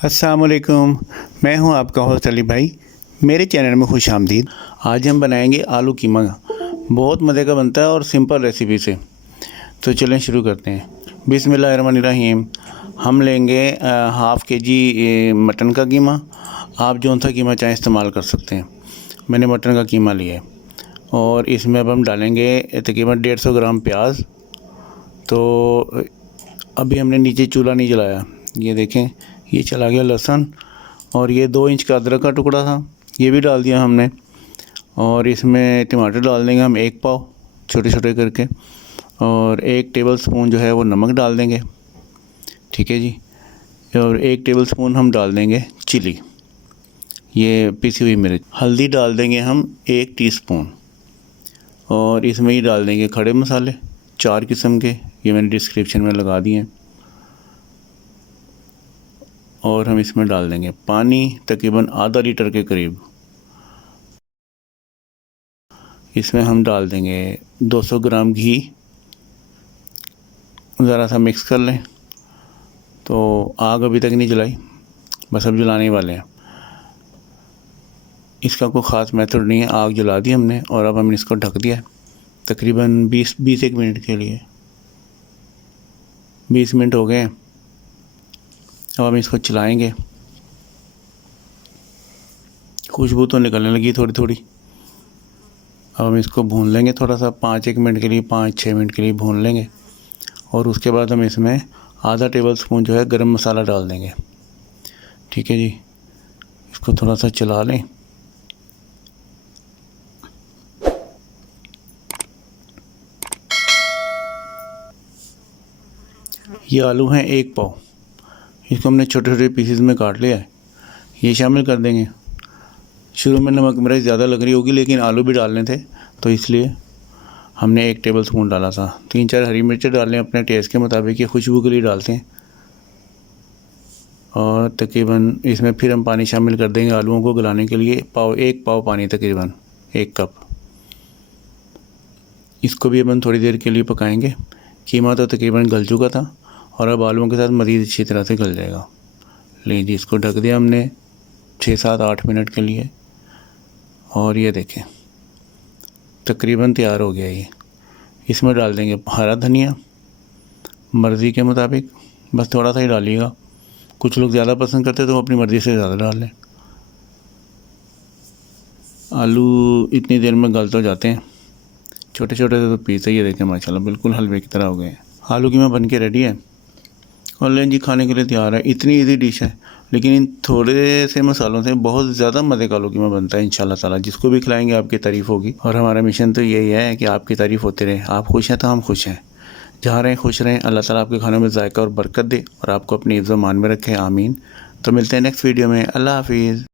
अस्सलामुअलैकुम, मैं हूं आपका होस्ट अली भाई। मेरे चैनल में खुश आमदीद। आज हम बनाएंगे आलू कीमा। बहुत मज़े का बनता है और सिंपल रेसिपी से। तो चलें शुरू करते हैं। बिस्मिल्लाहिर्रहमानिर्रहीम। हम लेंगे हाफ़ के जी मटन का कीमा। आप जौन सा कीमा चाहें इस्तेमाल कर सकते हैं। मैंने मटन का कीमा लिया है और इसमें अब हम डालेंगे तकरीबन 150 ग्राम प्याज। तो अभी हमने नीचे चूल्हा नहीं जलाया, ये देखें, ये चला गया लहसुन। और ये 2 इंच का अदरक का टुकड़ा था, ये भी डाल दिया हमने। और इसमें टमाटर डाल देंगे हम 1 पाव छोटे छोटे करके। और 1 टेबल स्पून जो है वो नमक डाल देंगे, ठीक है जी। और 1 टेबल स्पून हम डाल देंगे चिली, ये पिसी हुई मिर्च। हल्दी डाल देंगे हम 1 टीस्पून। और इसमें ही डाल देंगे खड़े मसाले 4 किस्म के, ये मैंने डिस्क्रिप्शन में लगा दिए हैं। और हम इसमें डाल देंगे पानी तकरीबन आधा लीटर के करीब। इसमें हम डाल देंगे 200 ग्राम घी। ज़रा सा मिक्स कर लें। तो आग अभी तक नहीं जलाई, बस अब जलाने वाले हैं। इसका कोई ख़ास मेथड नहीं है, आग जला दी हमने और अब हमने इसको ढक दिया है तकरीबन 20-21 मिनट के लिए। 20 मिनट हो गए हैं। अब हम इसको चलाएंगे। खुशबू तो निकलने लगी थोड़ी थोड़ी। अब हम इसको भून लेंगे थोड़ा सा, 5-1 मिनट के लिए, 5-6 मिनट के लिए भून लेंगे। और उसके बाद हम इसमें आधा टेबल स्पून जो है गरम मसाला डाल देंगे, ठीक है जी। इसको थोड़ा सा चला लें। ये आलू हैं 1 पाव, इसको हमने छोटे छोटे पीसेस में काट लिया है, ये शामिल कर देंगे। शुरू में नमक मिर्च ज़्यादा लग रही होगी, लेकिन आलू भी डालने थे तो इसलिए हमने 1 टेबल स्पून डाला था। 3-4 हरी मिर्चें डाल लें अपने टेस्ट के मुताबिक, ये खुशबू के लिए डालते हैं। और तकरीबन इसमें फिर हम पानी शामिल कर देंगे आलूओं को गलाने के लिए। 1 पाव पानी, तकरीबन 1 कप। इसको भी अपन थोड़ी देर के लिए पकाएंगे। कीमा तो तकरीबन गल चुका था और अब आलूओं के साथ मज़ीद अच्छी तरह से गल जाएगा। लीजिए, इसको ढक दिया हमने 6-7-8 मिनट के लिए। और ये देखें तकरीबन तैयार हो गया ये। इसमें डाल देंगे हरा धनिया मर्ज़ी के मुताबिक, बस थोड़ा सा ही डालिएगा। कुछ लोग ज़्यादा पसंद करते तो वो अपनी मर्ज़ी से ज़्यादा डाल लें। आलू इतनी देर में गल तो जाते हैं, छोटे छोटे से तो पीस है। ये देखें माशाल्लाह बिल्कुल हलवे की तरह हो गए हैं। आलू कीमा बन के रेडी है और लें जी, खाने के लिए तैयार है। इतनी इजी डिश है, लेकिन इन थोड़े से मसालों से बहुत ज़्यादा मज़े का आलू कीमा बनता है इंशाल्लाह ताला। जिसको भी खिलाएंगे आपकी तारीफ़ होगी। और हमारा मिशन तो यही है कि आपकी तारीफ़ होती रहे। आप खुश हैं तो हम खुश हैं। जहाँ रहें खुश रहें। अल्लाह ताला आपके खानों में जायका और बरकत दे और आपको अपनी इज़्ज़त मान में रखे, आमीन। तो मिलते हैं नेक्स्ट वीडियो में। अल्लाह हाफिज़।